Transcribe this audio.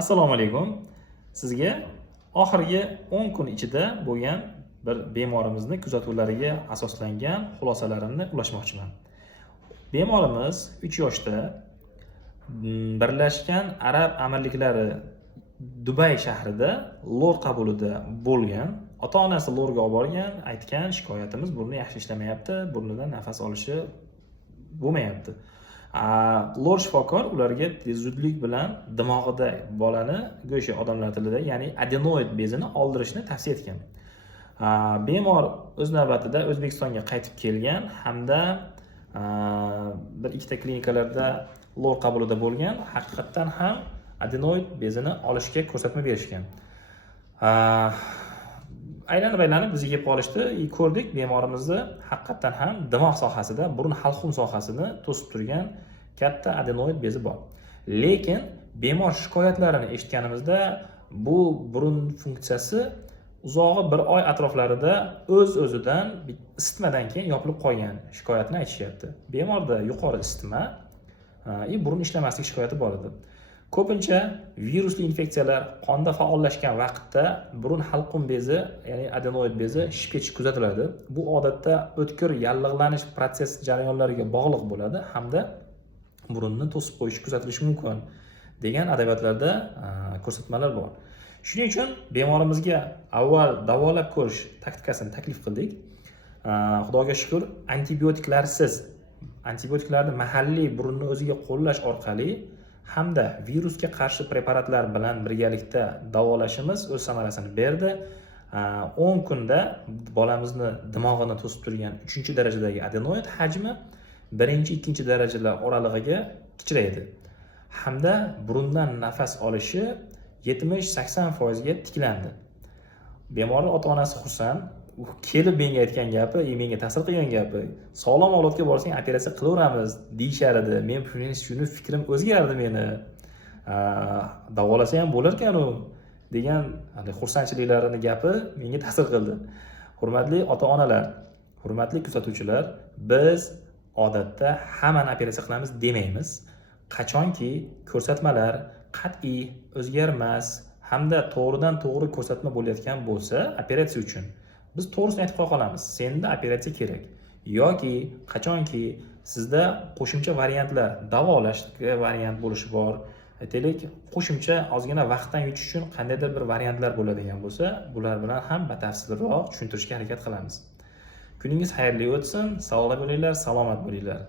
Assalomu alaykum. Sizga oxirgi 10 kun ichida bo'lgan bir bemorimizni kuzatuvlariga asoslangan xulosalarimni ulashmoqchiman. Bemorimiz 3 yoshda Birlashgan Arab Amirliklari Dubay shahrida lor qabulida bo'lgan. Ota-onasi lorga olib borgan, aytgan shikoyatimiz burni yaxshi ishlamayapti, burnidan nafas olishi bo'lmayapti. Lor shifokor ularga zudlik bilan dimog'ida bolani go'sha odamlar tilida, ya'ni adenoid bezini oldirishni tavsiya etgan. Bemor o'z navbatida O'zbekistonga qaytib kelgan hamda bir ikkita klinikalarda lor qabulida bo'lgan. Haqiqatan ham adenoid bezini olishga ko'rsatma berishgan. Aylanib bizga kelib qolishdi. Ko'rdik bemorimizni haqiqatan ham dimoq sohasida, burun halqum sohasini to'sib turgan katta adenoid bezi bor. Lekin bemor shikoyatlarini eshitganimizda bu burun funksiyasi uzog'i 1 oy atroflarida o'z-o'zidan isitmadan keyin yopilib qolgan shikoyatini aytishyapti. Bemorda yuqori isitma burun ishlamaslik shikoyati bor edi. Ko'pincha virusli infeksiyalar qonda faollashgan vaqtda burun halqum bezi, ya'ni adenoid bezi shishib ketish kuzatiladi. Bu odatda o'tkir yallig'lanish protsess jarayonlariga bog'liq bo'ladi hamda burunni to'sib qo'yish kuzatilishi mumkin degan adabiyotlarda ko'rsatmalar bor. Shuning uchun bemorimizga avval davolab ko'rish taktikasini taklif qildik. Xudoga shukr, antibiotiklarni mahalliy burunni o'ziga qo'llash orqali hamda virusga qarshi preparatlar bilan birgalikda davolashimiz o'z samarasini berdi. 10 kunda bolamizni dimog'ini to'sib turgan 3-darajadagi adenoid hajmi 1-2 darajalar oralig'iga kichraydi. Hamda burundan nafas olishi 70-80% ga tiklandi. Bemorning ota-onasi xursand. U kelib menga aytgan gapi, menga ta'sir qilgan gapi, sog'lom holatga borsang operatsiya qilaveramiz deyshar edi. Men shuni fikrim o'zgardi meni. Davolasa ham bo'lar ekan u degan xursandchiliklarini gapi menga ta'sir qildi. Hurmatli ota-onalar, hurmatli kuzatuvchilar, biz odatda hammani operatsiya qilamiz demaymiz. Qachonki ko'rsatmalar qat'iy, o'zgarmas hamda to'g'ridan to'g'ri ko'rsatma bo'layotgan bo'lsa, operatsiya uchun biz to'g'risini aytib qo'ya qolamiz. Senda operatsiya kerak. Yoki qachonki sizda qo'shimcha variantlar, davolashga variant bo'lishi bor. Aytaylik, qo'shimcha ozgina vaqtdan yutish uchun qandaydir bir variantlar bo'ladigan bo'lsa, bular bilan ham batafsilroq tushuntirishga harakat qilamiz. Kuningiz xayrli o'tsin, sog'lik bo'linglar, salomat bo'linglar.